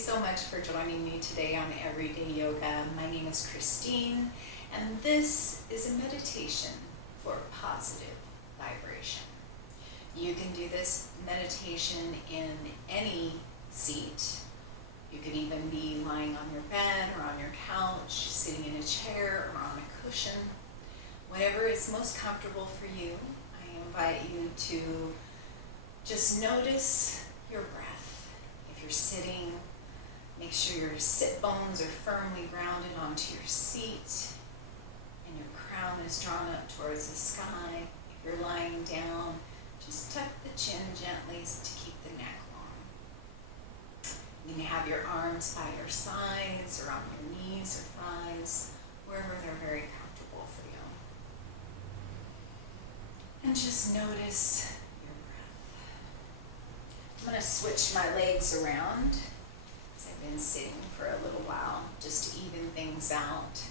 so much for joining me today on Everyday Yoga. My name is Christine, and this is a meditation for positive vibration. You can do this meditation in any seat. You could even be lying on your bed or on your couch, sitting in a chair or on a cushion. Whatever is most comfortable for you, I invite you to just notice your breath. If you're sitting, make sure your sit bones are firmly grounded onto your seat and your crown is drawn up towards the sky. If you're lying down, just tuck the chin gently to keep the neck long. You can have your arms by your sides or on your knees or thighs, wherever they're very comfortable for you. And just notice your breath. I'm going to switch my legs around because I've been sitting for a little while just to even things out.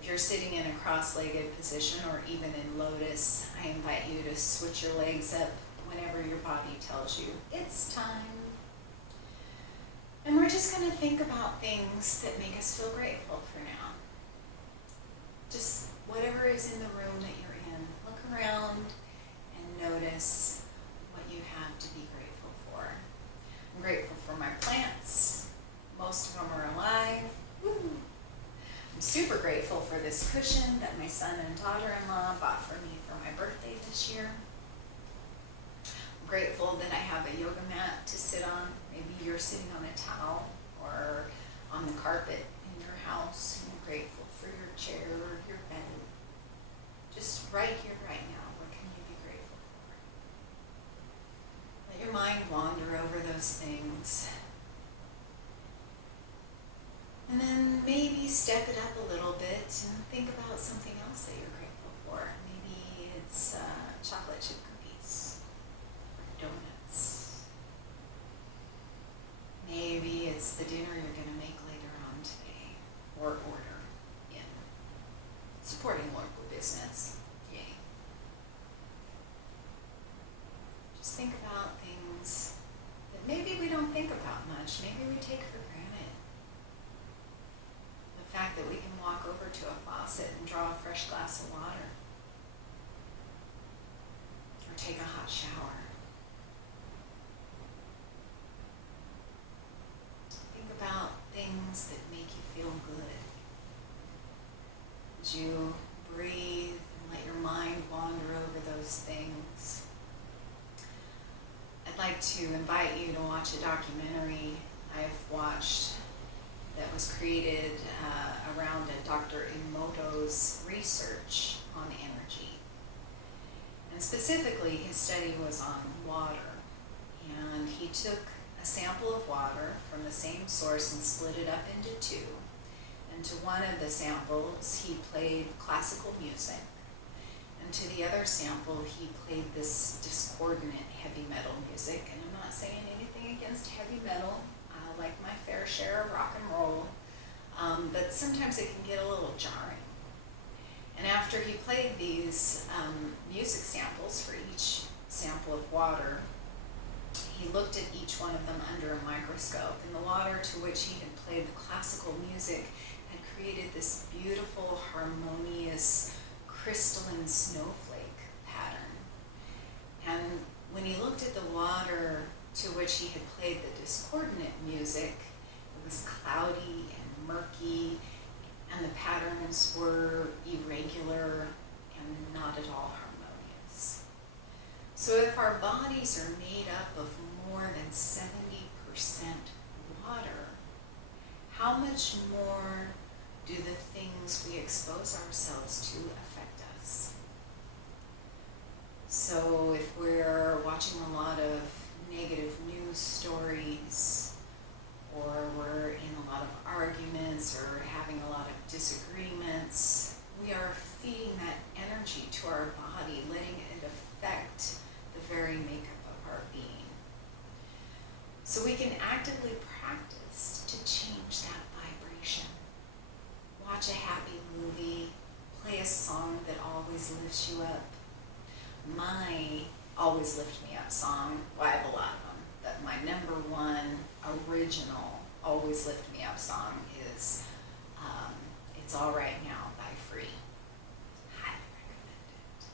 If you're sitting in a cross-legged position or even in lotus, I invite you to switch your legs up whenever your body tells you it's time. And we're just going to think about things that make us feel grateful for now. Just whatever is in the room that you're in, look around and notice what you have to be grateful for. I'm grateful for my plants. Most of them are alive. Woo! I'm super grateful for this cushion that my son and daughter-in-law bought for me for my birthday this year. I'm grateful that I have a yoga mat to sit on. Maybe you're sitting on a towel or on the carpet in your house. I'm grateful for your chair or your bed. Just right here, right now, what can you be grateful for? Let your mind wander over those things. And then maybe step it up a little bit and think about something else that you're grateful for. Maybe it's chocolate chip cookies or donuts. Maybe it's the dinner you're going to make later on today or order in. Supporting local business. Yay. Just think about things that maybe we don't think about much. Maybe we take for granted. The fact that we can walk over to a faucet and draw a fresh glass of water, or take a hot shower. Think about things that make you feel good. As you breathe and let your mind wander over those things. I'd like to invite you to watch a documentary I've watched that was created around Dr. Emoto's research on energy. And specifically, his study was on water. And he took a sample of water from the same source and split it up into two. And to one of the samples, he played classical music. And to the other sample, he played this discordant heavy metal music. And I'm not saying anything against heavy metal. I like my fair share of rock and roll, but sometimes it can get a little jarring. And after he played these music samples for each sample of water, he looked at each one of them under a microscope, and the water to which he had played the classical music had created this beautiful, harmonious, crystalline snowflake pattern. And when he looked at the water to which he had played the discordant music, it was cloudy and murky, and the patterns were irregular and not at all harmonious. So if our bodies are made up of more than 70% water, how much more do the things we expose ourselves to affect us? So if we're watching a lot of negative news stories, or we're in a lot of arguments or having a lot of disagreements, we are feeding that energy to our body, letting it affect the very makeup of our being. So we can actively practice to change that vibration. Watch a happy movie, play a song that always lifts you up. My Always Lift Me Up song, well, I have a lot of them, but my number one original Always Lift Me Up song is It's All Right Now by Free. Highly recommend it.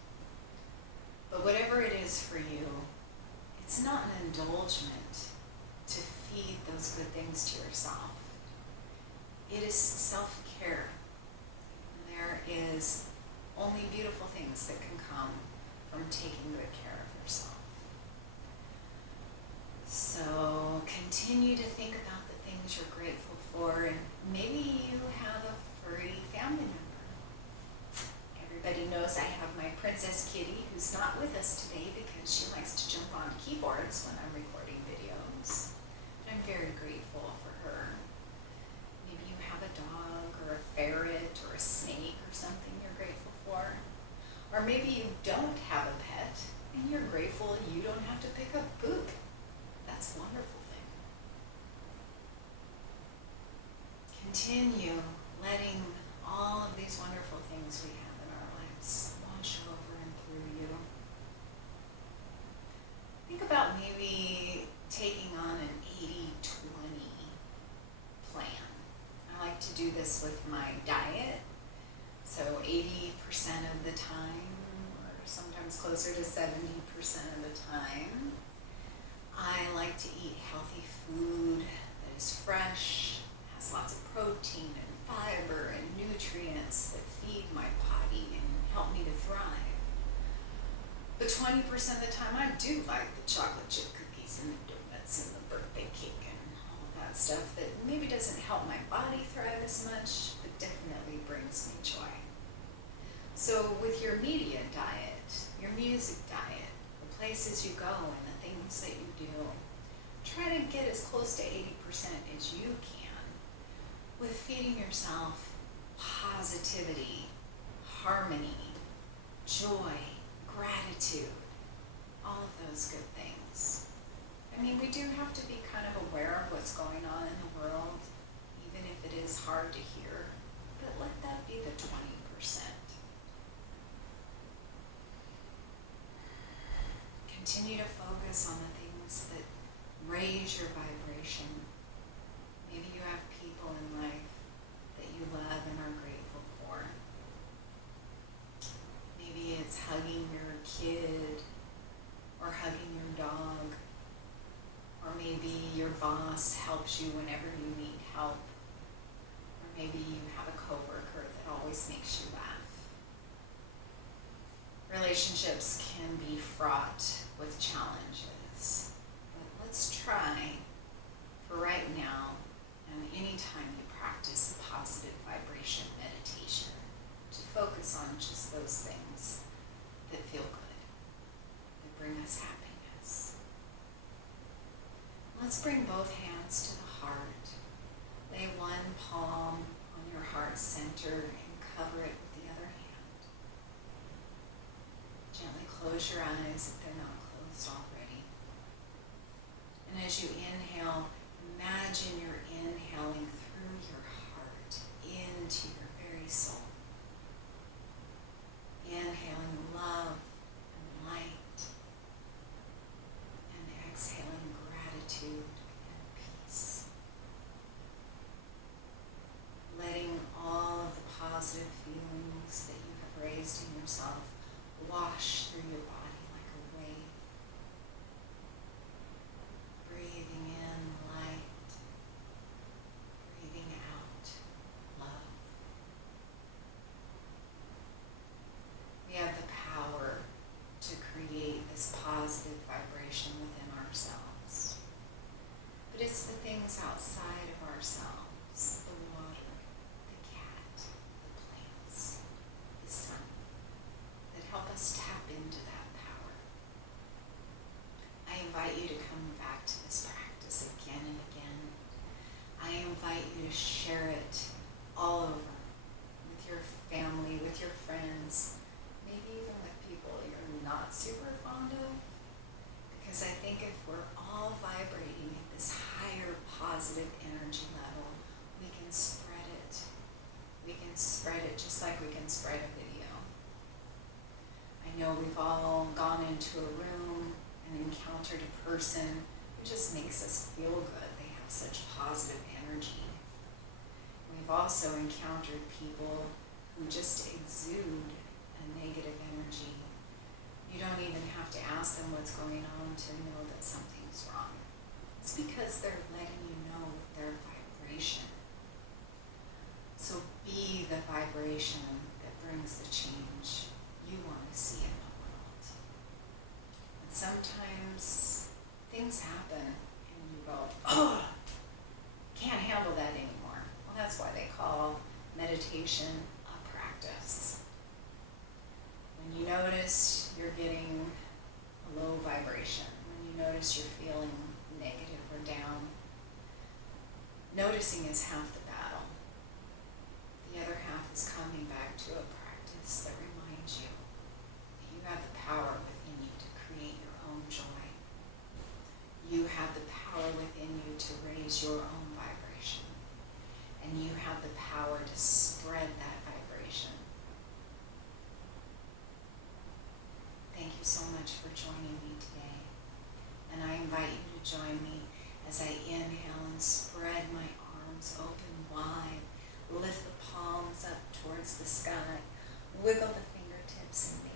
But whatever it is for you, it's not an indulgence to feed those good things to yourself. It is self-care. There is only beautiful things that can come from taking good care of yourself. So continue to think about the things you're grateful for, and maybe you have a furry family member. Everybody knows I have my princess kitty who's not with us today because she likes to jump on keyboards when I'm recording videos. But I'm very grateful for her. Maybe you have a dog or a ferret or a snake or something you're grateful for. Or maybe you don't have a pet and you're grateful you don't have to pick up poop. That's a wonderful thing. Continue letting all of these wonderful things we have in our lives wash over and through you. Think about maybe taking on an 80-20 plan. I like to do this with my diet. So 80% of the time, or sometimes closer to 70% of the time, I like to eat healthy food that is fresh, has lots of protein and fiber and nutrients that feed my body and help me to thrive. But 20% of the time, I do like the chocolate chip cookies and the donuts and the birthday cake and all of that stuff that maybe doesn't help my body thrive as much, but definitely brings me joy. So with your media diet, your music diet, the places you go and the things that you do, try to get as close to 80% as you can with feeding yourself positivity, harmony, joy, gratitude, all of those good things. I mean, we do have to be kind of aware of what's going on in the world, even if it is hard to hear, but let that be the 20%. Continue to focus on the things that raise your vibration. Maybe you have people in life that you love and are grateful for. Maybe it's hugging your kid or hugging your dog, or maybe your boss helps you whenever you need help, or maybe you have a coworker that always makes you laugh. Relationships can be fraught with challenges, but let's try for right now and anytime you practice positive vibration meditation to focus on just those things that feel good, that bring us happiness. Let's bring both hands to the heart. Lay one palm on your heart center and cover it with the other hand. Gently close your eyes if they're not closed already. And as you inhale, imagine you're inhaling through your heart into your very soul. Inhaling love and light, and exhaling gratitude and peace. Letting all of the positive feelings that you have raised in yourself wash through your body like a wave. Breathing in light, breathing out love. We have the power to create this positive vibration within ourselves. But it's the things outside of ourselves, the water, the cat, the plants, the sun, that help us tap into that power. I invite you to come back to this practice again and again. I invite you to share it all over with your family, with your friends, maybe even with people you're not super fond of. Because I think if we're all vibrating at this higher positive energy level, we can spread it. We can spread it just like we can spread a video. I know we've all gone into a room and encountered a person who just makes us feel good. They have such positive energy also encountered people who just exude a negative energy. You don't even have to ask them what's going on to know that something's wrong. It's because they're letting you know their vibration. So be the vibration that brings the change you want to see in the world. And sometimes things happen and you go, oh, can't handle that anymore. Well, that's why they call meditation a practice. When you notice you're getting a low vibration, when you notice you're feeling negative or down, noticing is half the battle. The other half is coming back to a practice that reminds you that you have the power within you to create your own joy. You have the power within you to raise your own vibration. And you have the power to spread that vibration. Thank you so much for joining me today. And I invite you to join me as I inhale and spread my arms open wide. Lift the palms up towards the sky. Wiggle the fingertips and